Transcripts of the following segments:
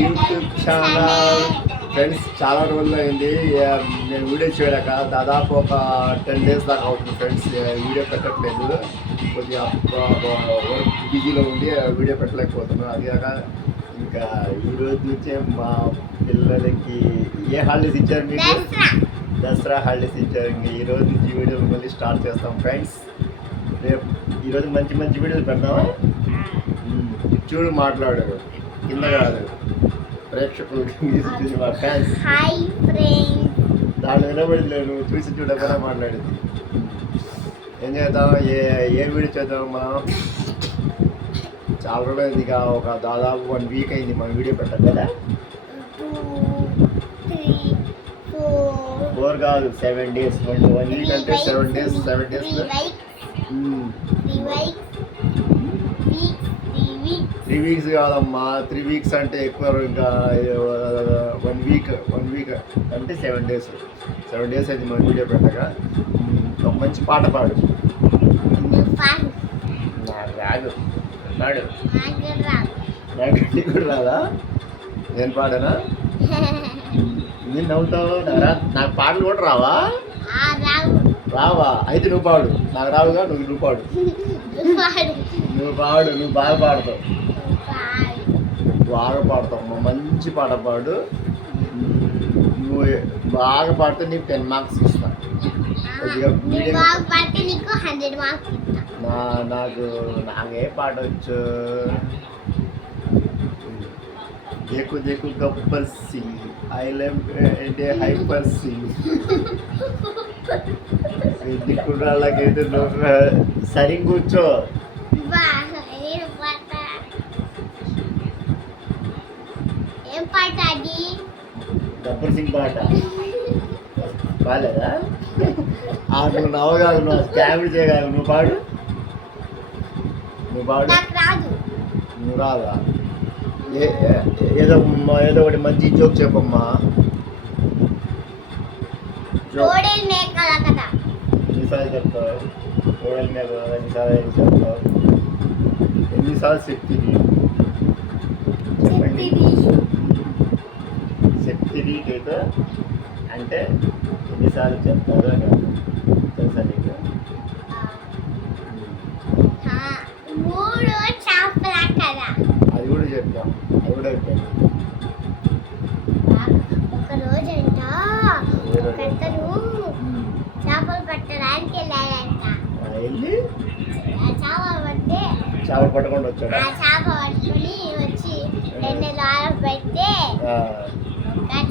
YouTube channel friends చాలా రోజులు అయింది నేను వీడియో చేయలేక దాదాపు ఒక 10 days దాకా అవుతుంది ఫ్రెండ్స్ వీడియో పెట్టట్లేదు కొద్దిగా వర్క్ బిజీలో ఉండి వీడియో పెట్టలేకపోతున్నాను అది కాక ఇంకా ఈరోజు నుంచే మా పిల్లలకి ఏ హాలిడేస్ ఇచ్చారు మీకు దసరా హాలిడేస్ ఇచ్చారు ఇంకా ఈరోజు నుంచి వీడియోలు మళ్ళీ స్టార్ట్ చేస్తాం ఫ్రెండ్స్ రేపు ఈరోజు మంచి మంచి వీడియోలు పెడతామా చూడు మాట్లాడు కింద కాదు ప్రేక్షకులు ఫ్యాన్స్ దాంట్లో వినబడిలేదు నువ్వు చూసి చూడకుండా మాట్లాడింది ఏం చేద్దాం ఏ వీడియో చేద్దాం మనం చాలా రోజులు అయింది ఒక దాదాపు 1 week అయింది మనం వీడియో పెట్టాలి కదా 4 కాదు 7 days 1 week అంటే 7 days 3 weeks కాదమ్మా 3 weeks అంటే ఎక్కువ ఇంకా 1 week అంటే 7 days అయితే మనం వీడియో పెట్టగా ఒక మంచి పాట పాడు నాకు రాదు పాడు నాకు కూడా రాదా నేను పాడనా నేను నవ్వుతావు నాకు పాటలు కూడా రావా అయితే నువ్వు పాడు నాకు రావుగా నువ్వు పాడు నువ్వు బాగా పాడతావు మంచి పాట పాడు నువ్వు బాగా పాడితే నీకు 10 marks ఇస్తా నాకు ఏ పాట వచ్చు देखो देखो गब्बर सिंह आई लव అంటే హైపర్ సింగ్ దిక్కురాళ్ళకైతే సరిగ్గా కూర్చో గబ్బర్ సింగ్ పాట బాగాలేదా నువ్వు నవ్వగాదు నువ్వు స్కామ్ చేయగలవు నువ్వు పాడు నువ్వు రాదా ఏదో ఒకటి మంచి జోక్ చెప్పమ్మా ఎన్నిసార్లు చెప్తావు కోడలి మీద ఎన్నిసార్లు చెప్తావు ఎన్నిసార్లు చెప్తుంది చెప్పండి చెప్తుంది కేతో అంటే ఎన్నిసార్లు చెప్తారు అని తెలుసా నీకు అది కూడా చెప్తాం అది కూడా అయిపోయింది ఒక రోజంట కట్టను చేపలు పట్టడానికి వెళ్ళాడంట వెళ్ళి చేపలు పట్టుకొని వచ్చాడు చేప పట్టుకొని వచ్చి 2 నెలలు పెడితే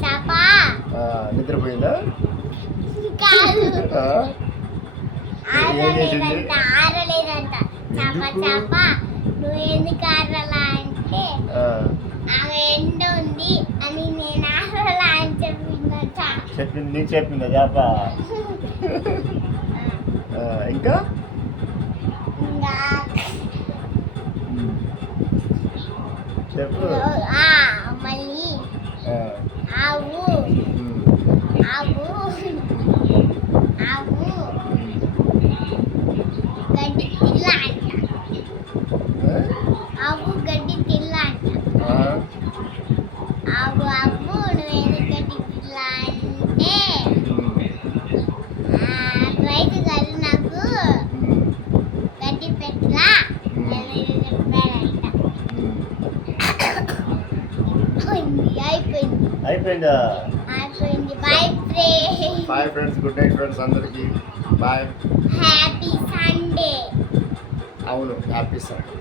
చేప నిద్రపోయిందా ఆరలేదంట చేప నువ్వు ఎందుకు ఆరలా అంటే ఎండ ఉంది అని నేను ఆరలా అని చెప్పిందా చేప ఇంకా చెప్పు మళ్ళీ ఆవు గడ్డి తిల్లా అంట ఆవు గడ్డి తిల్లా అంట ఆవు నువ్వేది గడ్డి తిల్లా అంటే రైతు గారు నాకు గడ్డి పెట్టలా చెప్పాడంట అయిపోయిందా bye friends good night friends అందరికి బాయ్ హ్యాపీ సండే అవును హ్యాపీ సండే